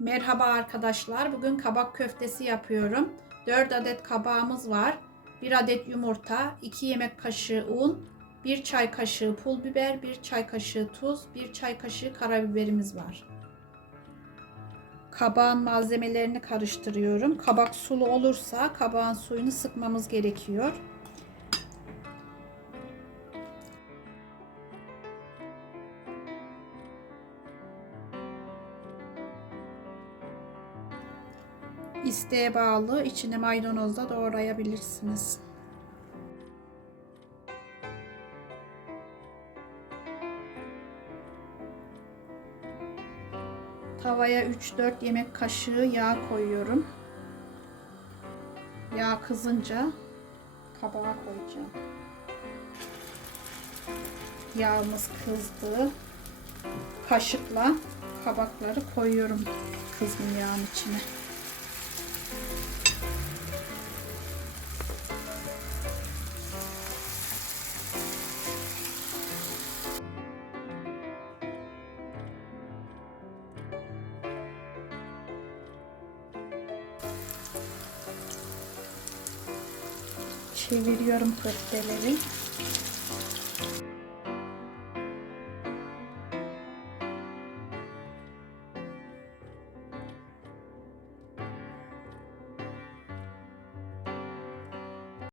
Merhaba arkadaşlar. Bugün kabak köftesi yapıyorum. 4 adet kabağımız var. 1 adet yumurta, 2 yemek kaşığı un, 1 çay kaşığı pul biber, 1 çay kaşığı tuz, 1 çay kaşığı karabiberimiz var. Kabağın malzemelerini karıştırıyorum. Kabak sulu olursa kabağın suyunu sıkmamız gerekiyor. İsteğe bağlı içine maydanozla doğrayabilirsiniz. Tavaya 3-4 yemek kaşığı yağ koyuyorum. Yağ kızınca kabağa koyacağım. Yağımız kızdı. Kaşıkla kabakları koyuyorum kızgın yağın içine. Çeviriyorum köfteleri.